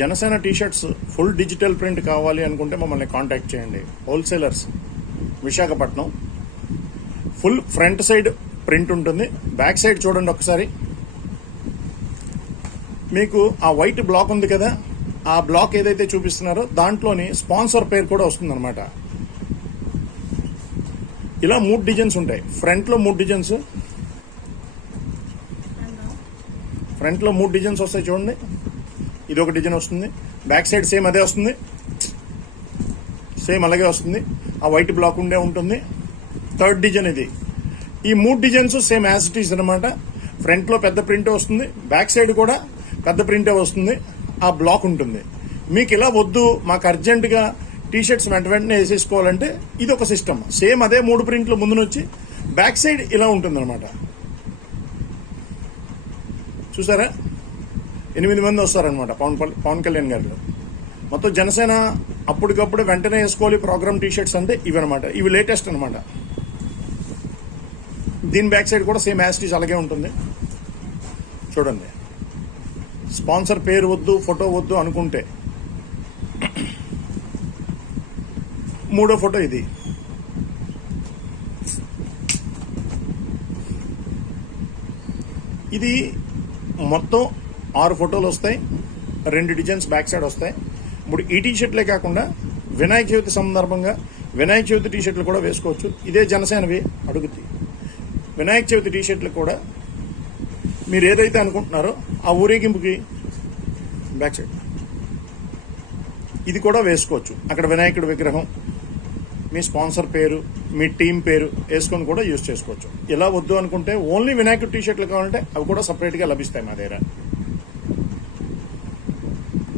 Janasena t-shirts full digital print కావాలి అనుకుంటే మమ్మల్ని కాంటాక్ట్ చేయండి. Wholesalers, Visakhapatnam. Full front side print ఉంటుంది. బ్యాక్ సైడ్ చూడండి ఒకసారి. మీకు ఆ వైట్ బ్లాక్ ఉంది కదా, ఆ బ్లాక్ ఏదైతే చూపిస్తున్నారో దాంట్లోని స్పాన్సర్ పేరు కూడా వస్తుందన్నమాట. ఇలా 3 డిజైన్స్ ఉంటాయి. ఫ్రంట్లో 3 డిజైన్స్, ఫ్రంట్లో 3 డిజైన్స్ వస్తాయి చూడండి. ఇది ఒక డిజైన్ వస్తుంది. బ్యాక్ సైడ్ సేమ్ అదే వస్తుంది, సేమ్ అలాగే వస్తుంది. ఆ వైట్ బ్లాక్ ఉండే ఉంటుంది. థర్డ్ డిజైన్ ఇది. ఈ 3 designs same as it is అనమాట. ఫ్రంట్లో పెద్ద ప్రింటే వస్తుంది, బ్యాక్ సైడ్ కూడా పెద్ద ప్రింటే వస్తుంది. ఆ బ్లాక్ ఉంటుంది. మీకు ఇలా వద్దు, మాకు అర్జెంటుగా టీషర్ట్స్ వెంటనే వేసేసుకోవాలంటే ఇది ఒక సిస్టమ్. సేమ్ అదే 3 ప్రింట్లు ముందునొచ్చి బ్యాక్ సైడ్ ఇలా ఉంటుంది అనమాట. చూసారా, 8 మంది వస్తారనమాట పవన్ కళ్యాణ్ గారు. మొత్తం జనసేన అప్పటికప్పుడు వెంటనే వేసుకోవాలి ప్రోగ్రామ్ టీషర్ట్స్ అంటే ఇవన్నమాట. ఇవి లేటెస్ట్ అనమాట. దీని బ్యాక్ సైడ్ కూడా సేమ్ యాస్టీస్ అలాగే ఉంటుంది. చూడండి, స్పాన్సర్ పేరు వద్దు, ఫోటో వద్దు అనుకుంటే మూడో ఫోటో ఇది. ఇది మొత్తం 6 ఫోటోలు వస్తాయి. 2 డిజైన్స్ బ్యాక్ సైడ్ వస్తాయి. ఇప్పుడు ఈ టీషర్ట్లే కాకుండా వినాయక చవితి సందర్భంగా వినాయక చవితి టీషర్ట్లు కూడా వేసుకోవచ్చు. ఇదే జనసేనవి అడుగుతాయి. వినాయక చవితి టీషర్ట్లు కూడా మీరు ఏదైతే అనుకుంటున్నారో ఆ ఊరేగింపుకి బ్యాక్ సైడ్ ఇది కూడా వేసుకోవచ్చు. అక్కడ వినాయకుడి విగ్రహం, మీ స్పాన్సర్ పేరు, మీ టీం పేరు వేసుకొని కూడా యూజ్ చేసుకోవచ్చు. ఇలా వద్దు అనుకుంటే ఓన్లీ వినాయకుడి టీషర్ట్లు కావాలంటే అవి కూడా సపరేట్గా లభిస్తాయి మా దగ్గర.